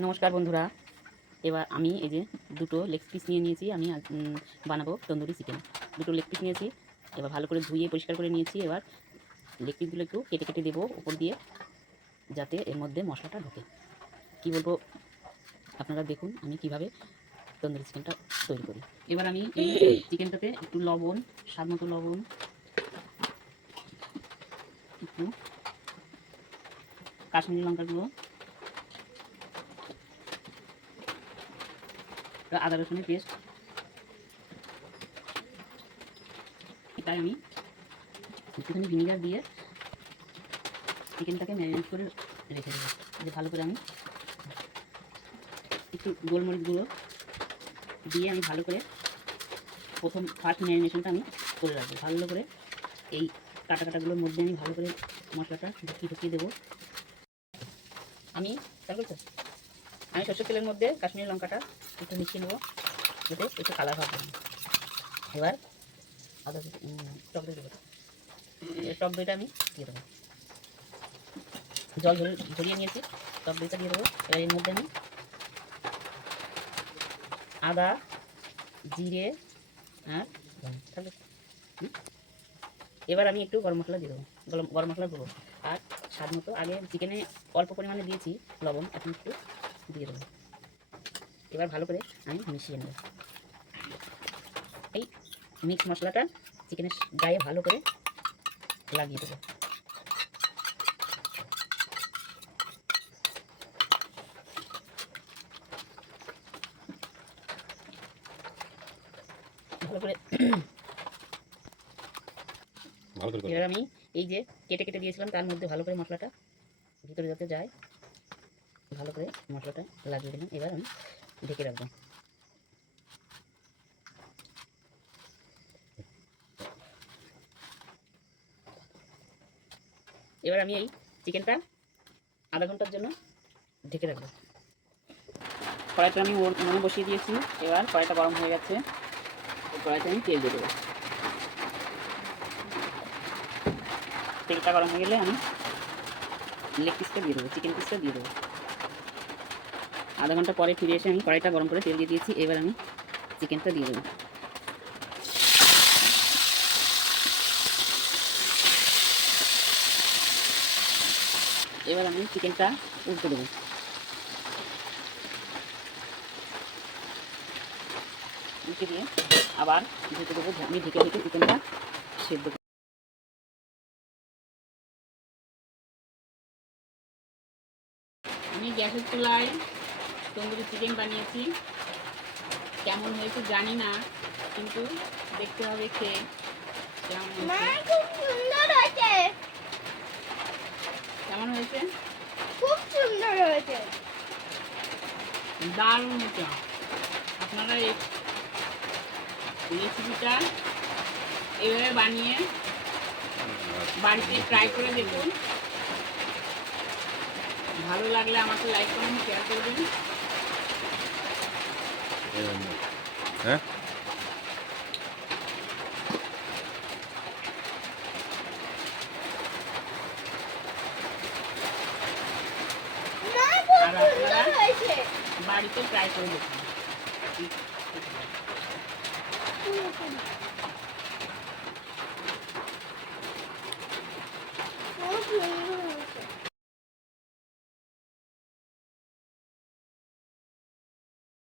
নমস্কার বন্ধুরা, এবার আমি এই যে দুটো লেগ পিস নিয়ে নিয়েছি। আমি বানাবো তন্দুরি চিকেন। দুটো লেগ পিস নিয়েছি, এবার ভালো করে ধুয়ে পরিষ্কার করে নিয়েছি। এবার লেগ পিসগুলো একটু কেটে কেটে দেবো উপর দিয়ে, যাতে এর মধ্যে মশলাটা ঢোকে। কি বলবো আপনারা দেখুন আমি কিভাবে তন্দুরি চিকেনটা তৈরি করি। এবার আমি এই চিকেনটাতে একটু লবণ, স্বাদ মতো লবণ, একটু কাশ্মীরি লঙ্কার গুঁড়ো, আদা রসুনের পেস্ট, তাই আমি একটুখানি ভিনিগার দিয়ে চিকেনটাকে ম্যারিনেট করে রেখে দেবো। যে ভালো করে আমি একটু গোলমরিচ গুঁড়ো দিয়ে আমি ভালো করে ফার্স্ট ম্যারিনেশনটা আমি করে রাখবো। ভালো করে এই কাটাগুলোর মধ্যে আমি ভালো করে মশলাটা ঢুকিয়ে দেবো। আমি সরষের তেলের মধ্যে কাশ্মীরি লঙ্কাটা একটু মিশিয়ে নেবো, যাতে একটু কালার হবে। এবার টক দই দেবো। টক দইটা আমি দিয়ে দেবো, জল ঝরিয়ে নিয়েছি, টক দইটা দিয়ে দেবো। এবার এর মধ্যে আমি আদা, জিরে আর এবার আমি একটু গরম মশলা দিয়ে দেবো, গরম মশলা দেবো। আর স্বাদ মতো, আগে চিকেনে অল্প পরিমাণে দিয়েছি লবণ, এখন একটু দিয়ে দেবো। এবার ভালো করে আমি মিশিয়ে নেব। এই মিক্স মশলাটা চিকেনের গায়ে ভালো করে লাগিয়ে দেবো। ভালো করে এবার আমি এই যে কেটে কেটে দিয়েছিলাম তার মধ্যে ভালো করে মশলাটা ভিতরে যাতে যায়, ভালো করে মশলাটা লাগিয়ে দিলাম। এবার আমি ঢেকে রাখবো। এবার আমি এই চিকেনটা আধা ঘন্টার জন্য ঢেকে রাখবো। কড়াইটা আমি উনুনে বসিয়ে দিয়েছি। এবার কড়াইটা গরম হয়ে গেছে, কড়াইতে আমি তেল দিয়ে দেবো। তেলটা গরম হয়ে গেলে আমি লেগ পিসটা দিয়ে দেবো, চিকেন পিসটা দিয়ে দেবো। আধা ঘন্টা পরে ফিরে এসে আমি কড়াইটা গরম করে তেল দিয়ে দিয়েছি। এবার আমি চিকেনটা দিয়ে দেবো। এবার আমি চিকেনটা উল্টে দেবো। উল্টে দিয়ে আবার ঢেকে দেবো। আমি ঢেকে চিকেনটা সেদ্ধ। আমি গ্যাসের চুলায় তন্দুরি চিকেন বানিয়েছি। কেমন হয়েছে জানি না, কিন্তু দেখতে হবে খেয়ে কেমন হয়েছে। কেমন হয়েছে? খুব সুন্দর হয়েছে, দারুণ হয়েছে। আপনারা এই রেসিপিটা এভাবে বানিয়ে বাড়িতে ট্রাই করে দেখুন। ভালো লাগলে আমাকে লাইক করুন, শেয়ার করবেন। হ্যাঁ, আর আপনারা বাড়িতে ট্রাই করে দেখুন।